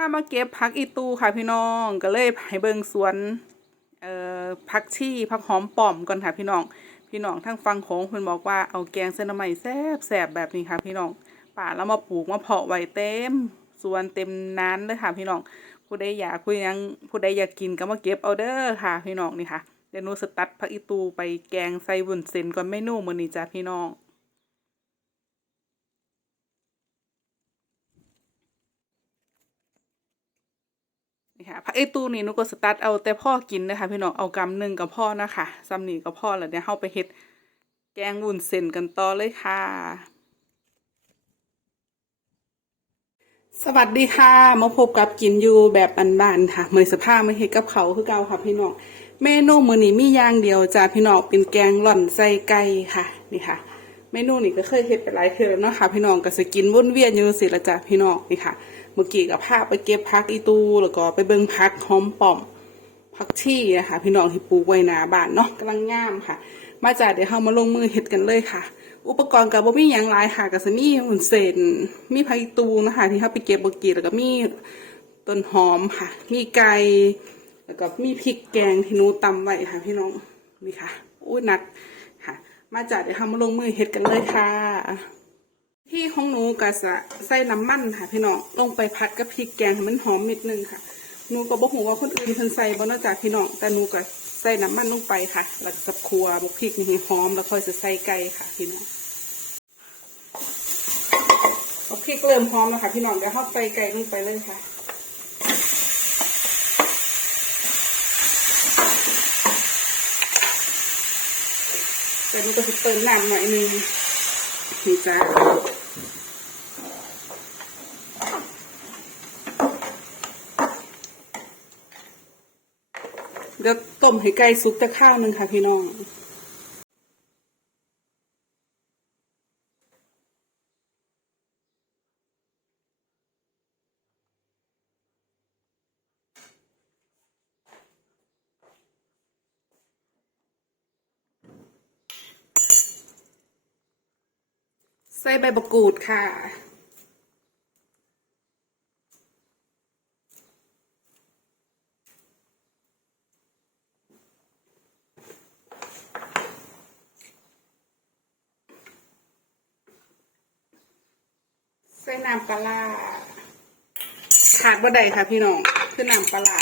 ามาเก็บผักอีตูค่ะพี่น้องก็เลยให้เบิงสวนเอ่อผักชีผักหอมป้อมก่อนค่ะพี่น้อง พี่น้องทั้งฟังโขงเพิ่นบอกว่าเอาแกงเส้นน้ำใหม่แซ่บแซ่บแบบนี้ค่ะพี่น้องป่าแล้วมาปลูกมาเพาะไว้เต็มสวนเต็มนานเลยค่ะพี่น้องผู้ใดอยากผู้ยังผู้ใดอยากกินก็มาเก็บเอาเด้อค่ะพี่น้องนี่ค่ะเดี๋ยวนูสตัดผักอีตูไปแกงใส่วุ้นเส้นก่อนเมนูมื้อนี้จ้ะพี่น้อง นี่ค่ะผักไอตู้นี่นูก็สตาร์ทเอาแต่พ่อกินนะคะพี่น้องเอากำหนึ่งกับพ่อนะคะซ้ำนี่กับพ่อแล้วเดี๋ยเข้าไปเฮ็ดแกงวุ้นเส้นกันต่อเลยค่ะ สวัสดีค่ะมาพบกับกินอยู่แบบบ้านๆค่ะเมยสภาพมาเฮ็ดกับเขาคือเก่าค่ะพี่น้องเมนูมื้อนี้มีอย่างเดียวจ้าพี่น้องเป็นแกงหล่อนใส่ไก่ค่ะนี่ค่ะ เมนูนี้ก็เคยเฮ็ดไปหลายเทื่อแล้วเนาะค่ะพี่น้องก็สกินวนเวียนอยู่สิละจ้ะพี่น้องนี่ค่ะ เมื่อกี้ก็พาไปเก็บผักอีตูแล้วก็ไปเบิ่งผักหอมป้อมผักชี่นะคะพี่น้องที่ปลูกไว้นาบ้านเนาะกำลังงามค่ะ มาจ้ะเดี๋ยวเฮามาลงมือเฮ็ดกันเลยค่ะ อุปกรณ์ก็บ่มีหยังหลายค่ะก็สิมีหุ่นเส้นมีผักอีตูนะคะที่เฮาไปเก็บเมื่อกี้แล้วก็มีต้นหอมค่ะ มีไก่แล้วก็มีพริกแกงที่นูตำไว้ค่ะ พี่น้องนี่ค่ะอุ้ยหนัก มาจ้ะเดี๋ยวเฮามาลงมือเฮ็ดกันเลยค่ะ ที่ของหนูก็จะใส่น้ำมันค่ะพี่น้องลงไปผัดกับพริกแกงให้มันหอมนิดนึงค่ะหนูก็บอกว่าคนอื่นเพิ่นใส่บ่นอกจากพี่น้องแต่หนูก็ใส่น้ำมันลงไปค่ะ แล้วก็สับครัวบกพริกนี่ให้หอมแล้วค่อยจะใส่ไก่ค่ะพี่น้องบกพริกเริ่มหอมแล้วค่ะพี่น้องเดี๋ยวเข้าใส่ไก่ลงไปเลยค่ะ แต่มันก็จะเติมน้ำหน่อยนึงนี่จ้าเดี๋ยวต้มให้ไก่สุกแต่ข้าวหนึ่งค่ะพี่น้อง ใส่ใบมะกรูดค่ะ ใส่น้ำปลาขาดบ่ได้ค่ะพี่น้อง คือน้ำปลาร้า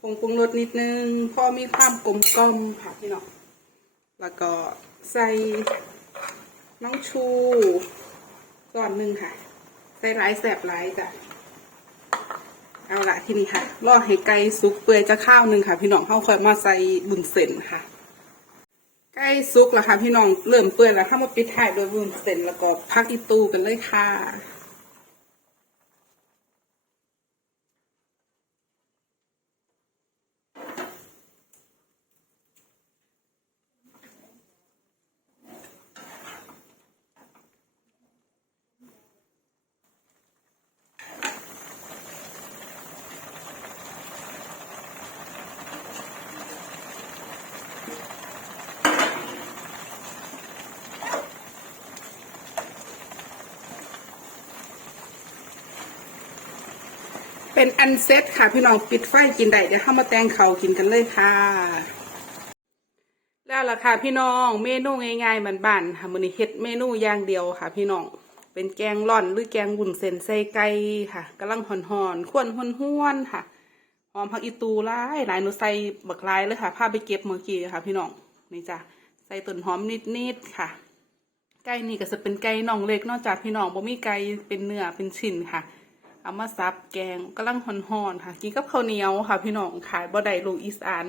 ผงปรุงรสนิดนึงพอมีความกลมกล่อมค่ะพี่น้อง แล้วก็ใส่ น้องชู ก่อนหนึ่งค่ะ ใส่หลายแสบหลายจ้ะเอาละทีนี้ค่ะรอให้ไก่สุกเปื่อยจะข้าวหนึ่งค่ะ พี่น้องเข้าค่อยมาใส่บุญเส้นค่ะไก่ซุกแล้วค่ะพี่น้องเริ่มเปื่อยแล้วถ้ามาปิดท้ายโดวยวุ้นเส้นแล้วก็พักอีตูกันเลยค่ะ เป็นอันเซ็ตค่ะพี่น้องปิดไฟกินได้เดี๋ยวเข้ามาแตงเขากินกันเลยค่ะ แล้วล่ะค่ะพี่น้องเมนูง่ายๆบ้านๆค่ะมือนี้เฮ็ดเมนูอย่างเดียวค่ะ พี่น้องเป็นแกงร่อนหรือแกงบุ่นเส้นใส่ไก่ค่ะกำลังห่อนๆควนห้วนๆค่ะหอมผักอีตูหลายหลายหนูใส่บักหลายเลยค่ะพาไปเก็บเมื่อกี้ค่ะ พี่น้องนี่จ้ะใส่ต้นหอมนิดๆค่ะ ไก่นี่ก็จะเป็นไก่น่องเล็กนอกจากพี่น้องบ่มีไก่เป็นเนื้อเป็นชิ้นค่ะ เอามาซับแกงกำลังห่อนๆค่ะ กินกับข้าวเหนียวค่ะ พี่น้องขายบ่ได้ลูกอีสาน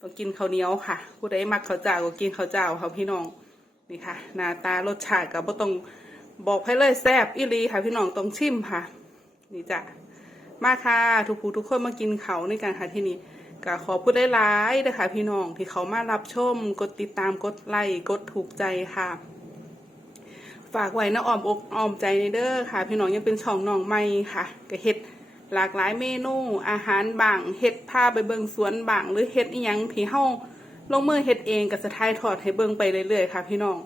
ต้องกินข้าวเหนียวค่ะ ผู้ใดมักข้าวเจ้าก็กินข้าวเจ้าค่ะพี่น้องนี่ค่ะหน้าตารสชาติก็บ่ต้องบอกให้เลยแซ่บอีลีค่ะ พี่น้องต้องชิมค่ะ นี่จ้ะมาค่ะทุกผู้ทุกคนมากินเขาวในการค่ะที่นี่ก็ขอพูดได้หลายนะคะพี่น้องที่เขามารับชม กดติดตามกดไลค์กดถูกใจค่ะ ฝากไว้นะออมอกออมใจในเด้อค่ะ พี่น้องยังเป็นช่องน้องใหม่ค่ะก็เฮ็ดหลากหลายเมนูอาหารบางเฮ็ดพาไปเบิงสวนบางหรือเฮ็ดอีหยังที่เฮาลงมือเฮ็ดเองก็จะถ่ายทอดให้เบิงไปเรื่อยๆค่ะ พี่น้อง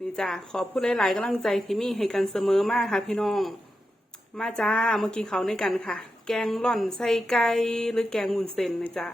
นี่จ้าขอพูดหลายๆกำลังใจที่มีให้กันเสมอมากค่ะ พี่น้อง มาจ้ามากินเขาด้วยกันค่ะ แกงร่อนใส่ไก่หรือแกงวุ้นเส้นนะจ้า